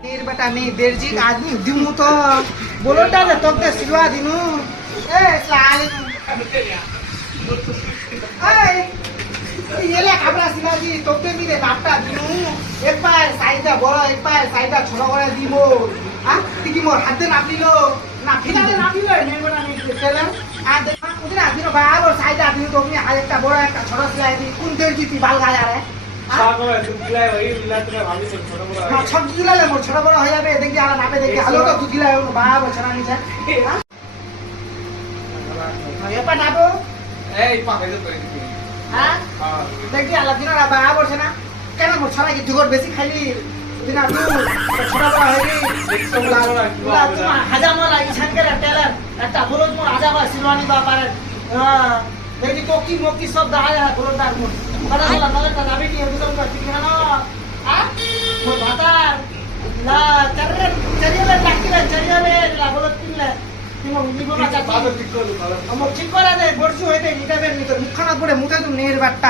नीर बेटा नहीं देरजी आदमी दिमु तो बोलोटा ने तोके सिलवा दिनु ए साल ए ये ले खाबरा सिलाजी तोके नी रे बापटा दिनु एक पाए साइडा बड़ एक पाए साइडा छोड़ करे दिमो हां टिकी मोर हाथ दे नापिलो ना फिलाले नापिलो ने बेटा नहीं चले आ देखा उधर आदिनो बाल और साइडा दिनु तो अपने हाथ एक बड़ एक छोड़ सिलाई दी कौन देरजी ती बाल गाया रे छक गिलाले मोर छोटा बड़ा হয়ে যাবে দেখি আর নাপে দেখি আলো তো দুধ গিলায় বাবা ছড়া নিছে হ্যাঁ এপা নাপো এই পাকে তো করে দিবি হ্যাঁ দেখি আলা দিনরা বাবা বলছে না কেন মোর ছড়া কি দুগর বেশি খাইলি দিন আপনি ছোট বড় হইলি তোলা তোমার হাজামা লাগি ছানকে টেলার একটা বলো তোমার হাজামা সিলওয়ানি বা পারে হ্যাঁ দেখি কোকি মোকি সব দাঁড়ায় বলো তার মোর বড় হলা নলে তা যাবে কি এগুলো তো ঠিক না হ্যাঁ মোর ভাতা না চারিলে টাকিলে চারিলে লা বলো তিনলে তুমি নিবো না চাকি বাবা ঠিক করলো ভালো আমার ঠিক করে দে বর্ষু হইতে নিতে বের নিতে মুখখানা পড়ে মুখে তুমি নের বাট্টা